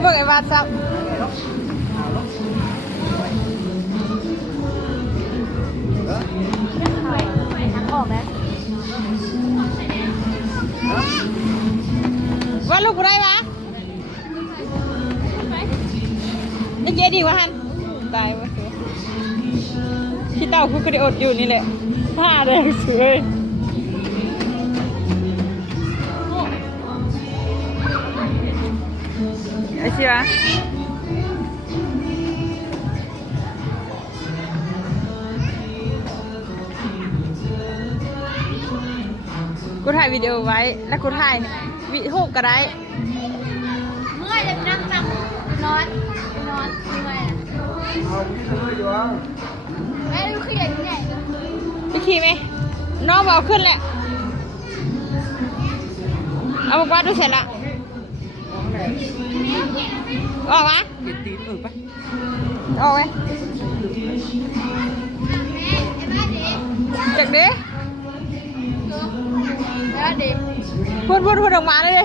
เบิกไอ้บาดซับว่าลูกกูได้ปะนี่เจดีวะฮันตายวะพี่เต่ากูก็ได้อดอยู่นี่แหละผ้าแดงสวยไอ้เชียวกูถ่ายวิดีโอไว้แล้วกูถ่ายวิดีโอก็ได้เมื่อยจะนั่งนอนเมื่อยเอาพี่เลยอยู่อ่ะแม่ดูขี้ใหญ่ใหญ่เลย พี่ขี่ไหมน้องบอกขึ้นแหละเอามากวาดดูเสร็จละออกมากินตีนไปออกไหมจากนี้พูดออกมาเลยดิ